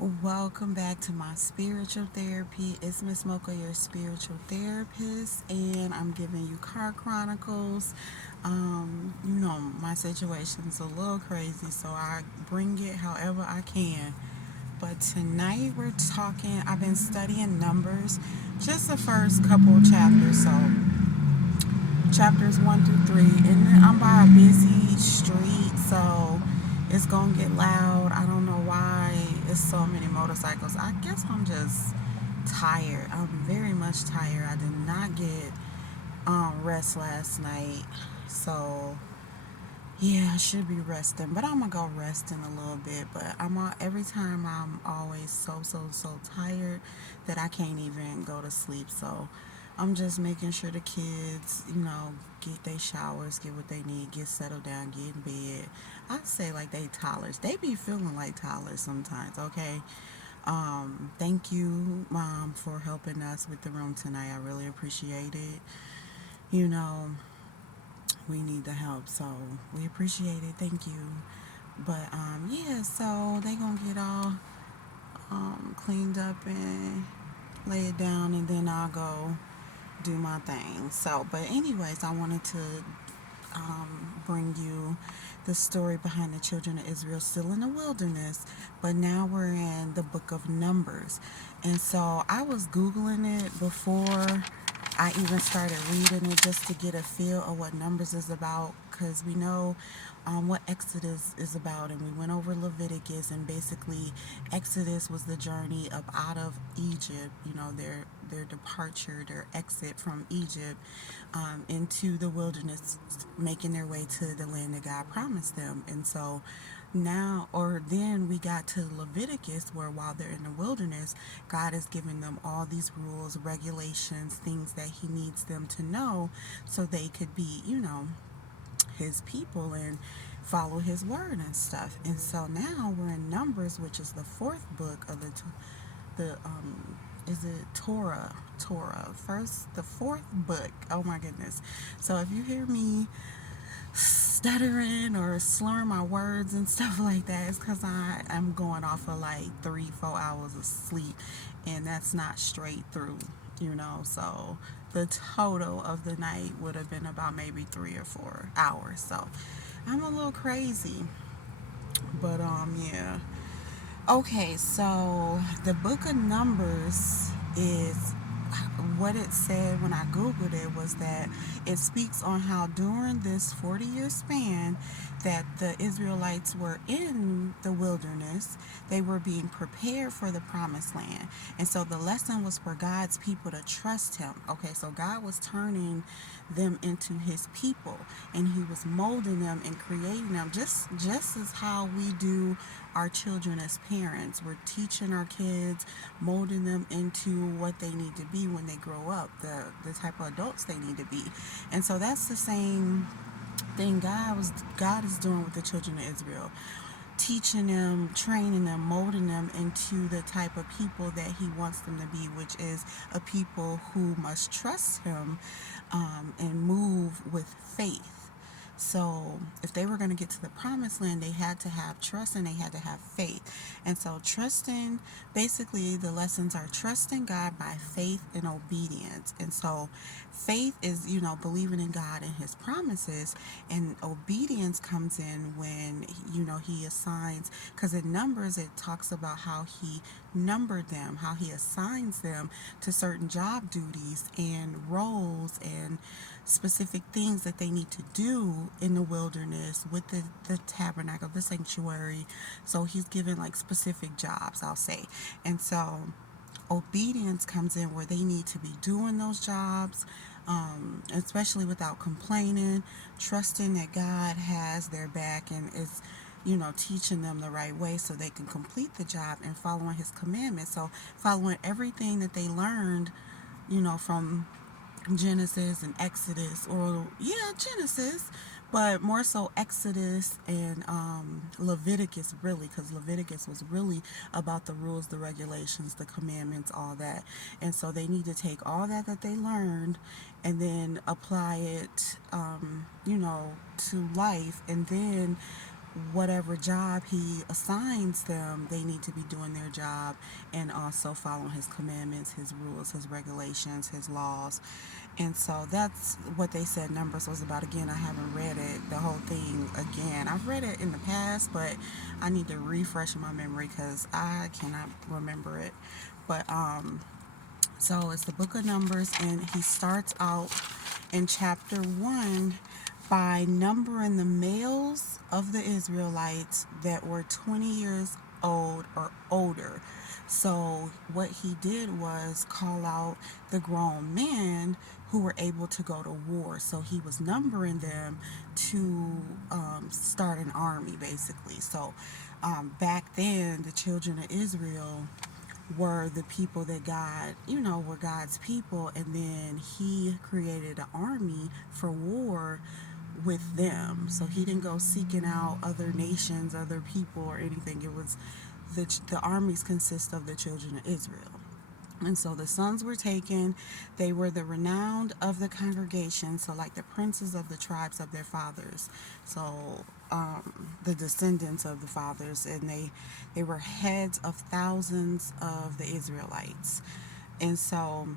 Welcome back to my spiritual therapy. It's Miss Mocha, your spiritual therapist, and I'm giving you car chronicles. My situation's a little crazy, so I bring it however I can. But tonight we're talking, I've been studying numbers, just the first couple chapters, so chapters 1 through 3, and I'm by a busy street, so it's gonna get loud. I don't know why it's so many motorcycles. I guess I'm just tired. I'm very much tired. I did not get rest last night, so yeah, I should be resting, but I'm gonna go rest in a little bit. But every time I'm always so tired that I can't even go to sleep. So I'm just making sure the kids, get their showers, get what they need, get settled down, get in bed. I say like they toddlers. They be feeling like toddlers sometimes. Okay. Thank you, Mom, for helping us with the room tonight. I really appreciate it. You know, we need the help, so we appreciate it. Thank you. But yeah, so they gonna get all cleaned up and lay it down, and then I'll go do my thing. So, but anyways, I wanted to bring you the story behind the children of Israel still in the wilderness, but now we're in the book of Numbers. And so I was Googling it before I even started reading it just to get a feel of what Numbers is about, because we know what Exodus is about, and we went over Leviticus, and basically Exodus was the journey up out of Egypt, their departure, their exit from Egypt into the wilderness, making their way to the land that God promised them. And so now, or then we got to Leviticus, where while they're in the wilderness, God is giving them all these rules, regulations, things that He needs them to know so they could be, His people and follow His word and stuff. And so now we're in Numbers, which is the fourth book of the is it Torah, first, the fourth book. Oh my goodness. So if you hear me stuttering or slurring my words and stuff like that, it's because I am going off of like 3-4 hours of sleep, and that's not straight through, so the total of the night would have been about maybe 3 or 4 hours. So I'm a little crazy, but yeah. Okay, so the book of Numbers is what it said when I Googled it was that it speaks on how during this 40-year span that the Israelites were in the wilderness, they were being prepared for the promised land. And so the lesson was for God's people to trust Him. Okay, so God was turning them into His people, and He was molding them and creating them just as how we do our children as parents. We're teaching our kids, molding them into what they need to be when they grow up, the type of adults they need to be. And so that's the same thing God is doing with the children of Israel, teaching them, training them, molding them into the type of people that He wants them to be, which is a people who must trust Him and move with faith. So, if they were going to get to the promised land, they had to have trust and they had to have faith. And so, trusting, basically, the lessons are trusting God by faith and obedience. And so, faith is, believing in God and His promises, and obedience comes in when, He assigns, because in Numbers, it talks about how He numbered them, how He assigns them to certain job duties and roles and specific things that they need to do in the wilderness with the tabernacle, the sanctuary. So He's given like specific jobs, I'll say. And so obedience comes in where they need to be doing those jobs, especially without complaining, trusting that God has their back and is, teaching them the right way so they can complete the job and following His commandments. So following everything that they learned, from Genesis and Exodus, or yeah, Genesis, but more so Exodus and Leviticus, really, because Leviticus was really about the rules, the regulations, the commandments, all that. And so they need to take all that they learned and then apply it, to life, and then whatever job he assigns them, they need to be doing their job and also following his commandments, his rules, his regulations, his laws. And so that's what they said Numbers was about. Again, I haven't read it, the whole thing again. I've read it in the past, but I need to refresh my memory because I cannot remember it. But so it's the book of Numbers, and he starts out in chapter 1 by numbering the males of the Israelites that were 20 years old or older. So what he did was call out the grown men who were able to go to war. So he was numbering them to start an army, basically. So back then, the children of Israel were the people that God, were God's people, and then he created an army for war with them. So he didn't go seeking out other nations, other people, or anything. It was the armies consist of the children of Israel. And so the sons were taken. They were the renowned of the congregation, so like the princes of the tribes of their fathers. So the descendants of the fathers, and they were heads of thousands of the Israelites. And so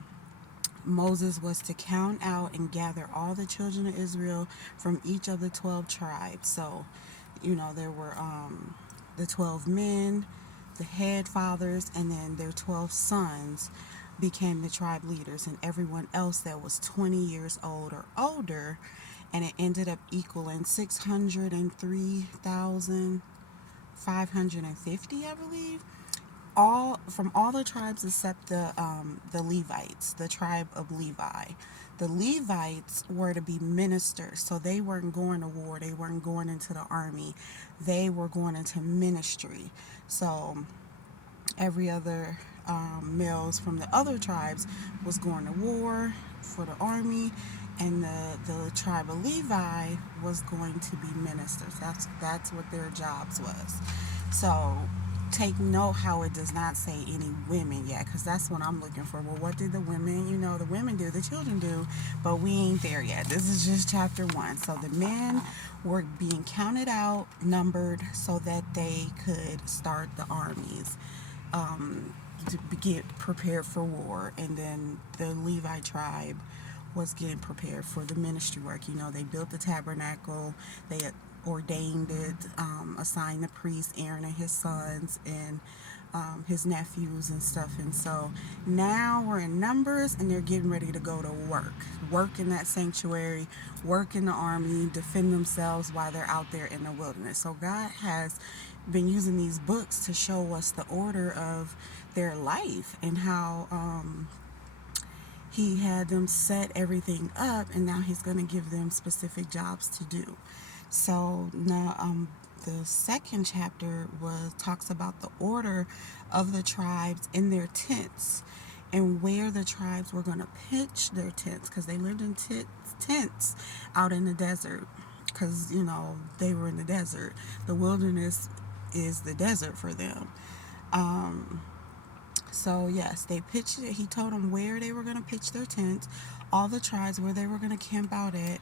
Moses was to count out and gather all the children of Israel from each of the 12 tribes. So, there were the 12 men, the head fathers, and then their 12 sons became the tribe leaders, and everyone else that was 20 years old or older, and it ended up equaling 603,550, I believe, all from all the tribes except the Levites, the tribe of Levi. The Levites were to be ministers, so they weren't going to war, they weren't going into the army, they were going into ministry. So every other males from the other tribes was going to war for the army, and the tribe of Levi was going to be ministers. That's what their jobs was. So take note how it does not say any women yet, because that's what I'm looking for. Well, what did the women, the women do, the children do, but we ain't there yet. This is just chapter 1. So the men were being counted out, numbered, so that they could start the armies, to get prepared for war. And then the Levi tribe was getting prepared for the ministry work. They built the tabernacle, they ordained it, assigned the priest Aaron and his sons, and his nephews and stuff. And so now we're in Numbers, and they're getting ready to go to work in that sanctuary, work in the army, defend themselves while they're out there in the wilderness. So God has been using these books to show us the order of their life and how he had them set everything up, and now he's going to give them specific jobs to do. So now the second chapter talks about the order of the tribes in their tents and where the tribes were going to pitch their tents, because they lived in tents out in the desert, because they were in the desert. The wilderness is the desert for them. So yes, they pitched it. He told them where they were going to pitch their tents, all the tribes where they were going to camp out at,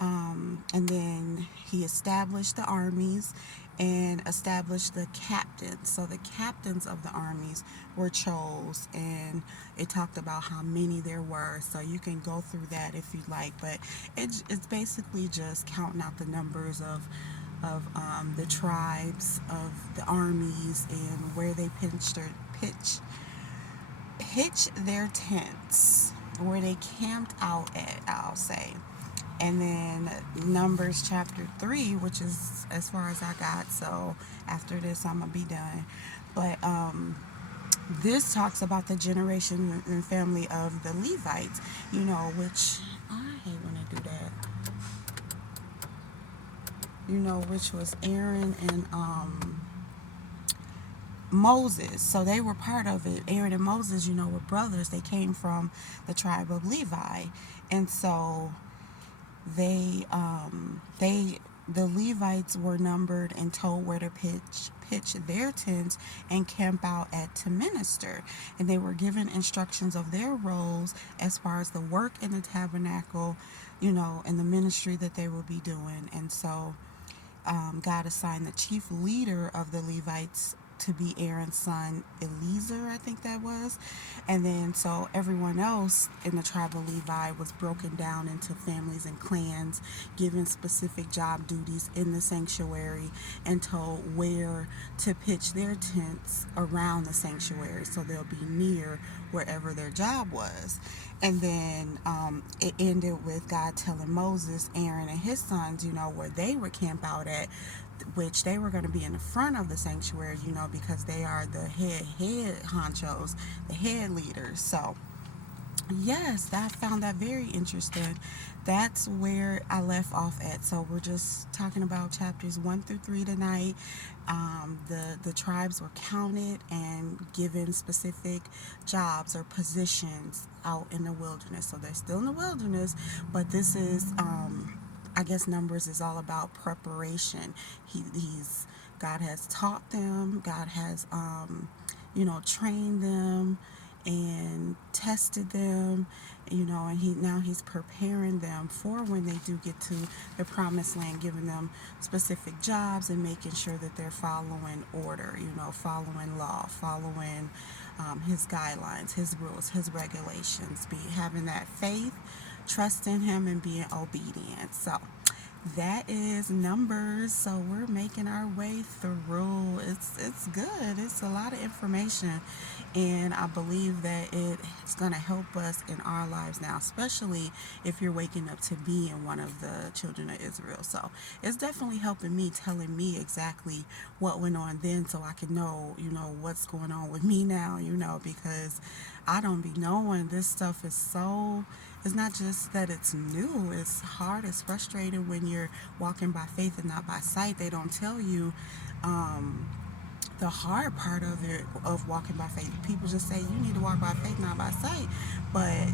and then he established the armies and established the captains. So the captains of the armies were chose, and it talked about how many there were. So you can go through that if you'd like, but it's basically just counting out the numbers of the tribes, of the armies, and where they pitch their tents, where they camped out at, I'll say. And then Numbers chapter 3, which is as far as I got, so after this I'm gonna be done. But this talks about the generation and family of the Levites, which I hate when they do that. Which was Aaron and Moses. So they were part of it. Aaron and Moses, were brothers. They came from the tribe of Levi. And so the Levites were numbered and told where to pitch their tents and camp out at to minister. And they were given instructions of their roles as far as the work in the tabernacle, and the ministry that they will be doing. And so God assigned the chief leader of the Levites to be Aaron's son Eleazar, I think that was. And then so everyone else in the tribe of Levi was broken down into families and clans, given specific job duties in the sanctuary, and told where to pitch their tents around the sanctuary so they'll be near wherever their job was. And then it ended with God telling Moses, Aaron, and his sons, where they would camp out at, which they were going to be in the front of the sanctuary, because they are the head honchos, the head leaders. So yes, I found that very interesting. That's where I left off at. So we're just talking about chapters 1 through 3 tonight. The tribes were counted and given specific jobs or positions out in the wilderness. So they're still in the wilderness, but this is, I guess, Numbers is all about preparation. He's God has taught them. God has, trained them and tested them, and he's preparing them for when they do get to the promised land, giving them specific jobs and making sure that they're following order, following law, following his guidelines, his rules, his regulations, be having that faith, trust in him, and being obedient. So that is Numbers. So we're making our way through. It's good. It's a lot of information, and I believe that it's going to help us in our lives now, especially if you're waking up to be in one of the children of Israel. So it's definitely helping me, telling me exactly what went on then, so I can know, what's going on with me now, because I don't be knowing. This stuff is so, it's not just that it's new, it's hard, it's frustrating when you're walking by faith and not by sight. They don't tell you the hard part of it, of walking by faith. People just say you need to walk by faith, not by sight. But